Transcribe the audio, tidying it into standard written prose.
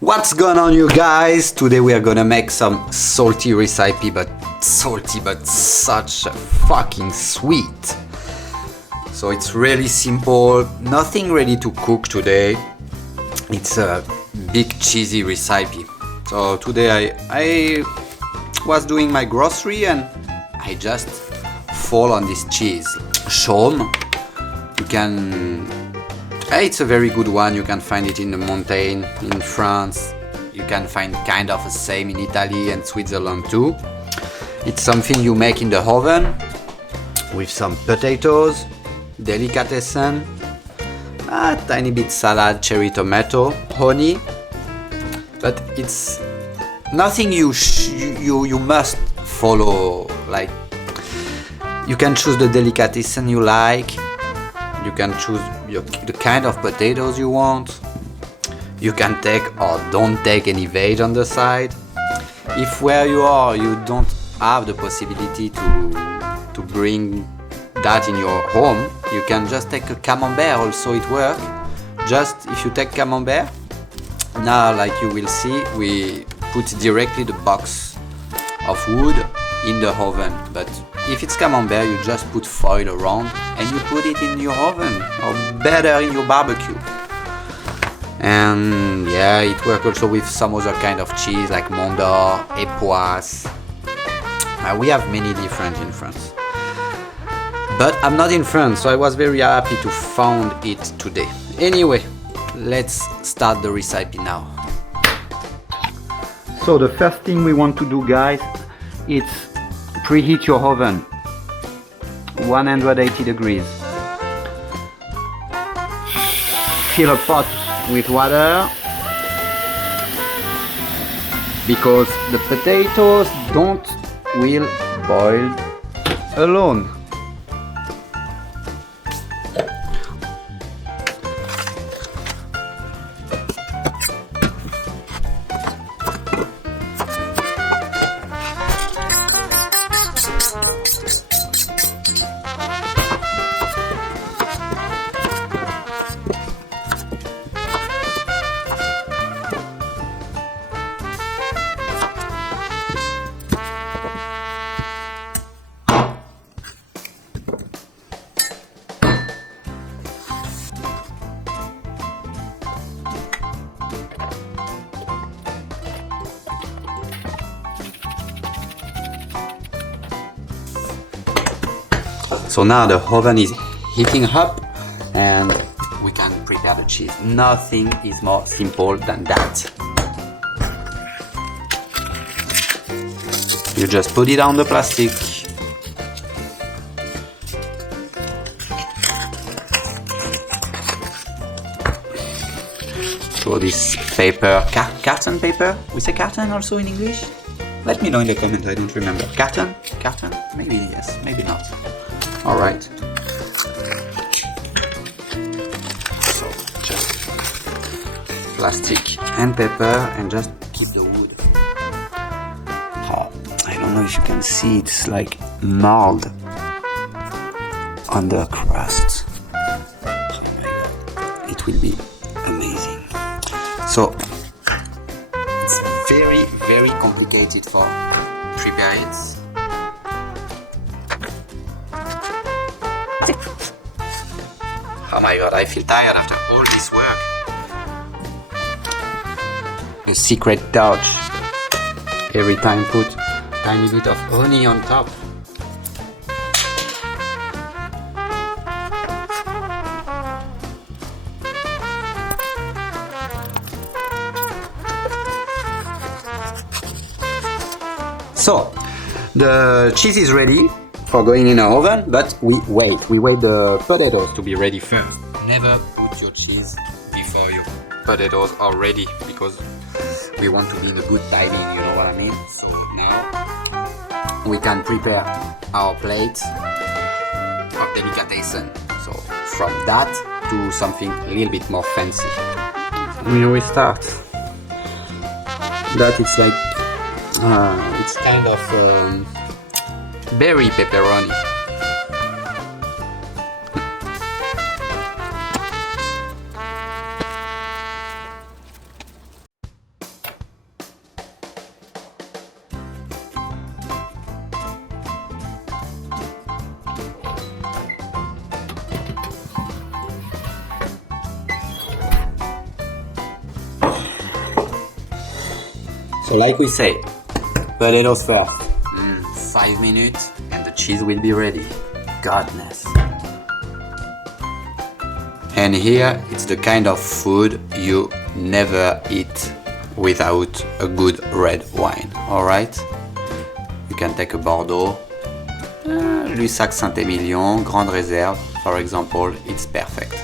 What's going on, you guys? Today we are gonna make some salty recipe, but such fucking sweet. So it's really simple, nothing ready to cook today. It's a big cheesy recipe. So today I was doing my grocery and I just fall on this cheese. Chaumes. It's a very good one. You can find it in the mountain in France. You can find kind of the same in Italy and Switzerland too. It's something you make in the oven with some potatoes, delicatessen, a tiny bit salad, cherry tomato, honey. But it's nothing you must follow. Like, you can choose the delicatessen you like. You can choose the kind of potatoes you want. You can take or don't take any veg on the side. If where you are you don't have the possibility to bring that in your home, you can just take a camembert, also it works. Just if you take camembert, now like you will see, we put directly the box of wood in the oven. But if it's camembert, you just put foil around and you put it in your oven, or better in your barbecue. And yeah, it works also with some other kind of cheese like mont, époisse. We have many different in France. But I'm not in France, so I was very happy to find it today. Anyway, let's start the recipe now. So the first thing we want to do, guys, it's preheat your oven 180 degrees. Fill a pot with water because the potatoes will boil alone. So now the oven is heating up and we can prepare the cheese. Nothing is more simple than that. You just put it on the plastic. So this paper, carton paper? We say carton also in English? Let me know in the comments, I don't remember. Carton? Maybe yes, maybe not. Alright. So just plastic and paper and just keep the wood. Oh, I don't know if you can see, it's like mold on the crust. It will be amazing. So it's very, very complicated for preparing it. Oh my god, I feel tired after all this work. A secret touch. Every time put tiny bit of honey on top. So, the cheese is ready for going in our oven, but we wait the potatoes to be ready first. Never put your cheese before your potatoes are ready, because we want to be in a good timing, you know what I mean? So now we can prepare our plate of delicatessen. So from that to something a little bit more fancy. We start. That it's like it's kind of berry pepperoni. So like we say, potatoes first. 5 minutes and the cheese will be ready. Godness. And here it's the kind of food you never eat without a good red wine. Alright? You can take a Bordeaux, Lussac Saint-Émilion, Grande Réserve, for example, it's perfect.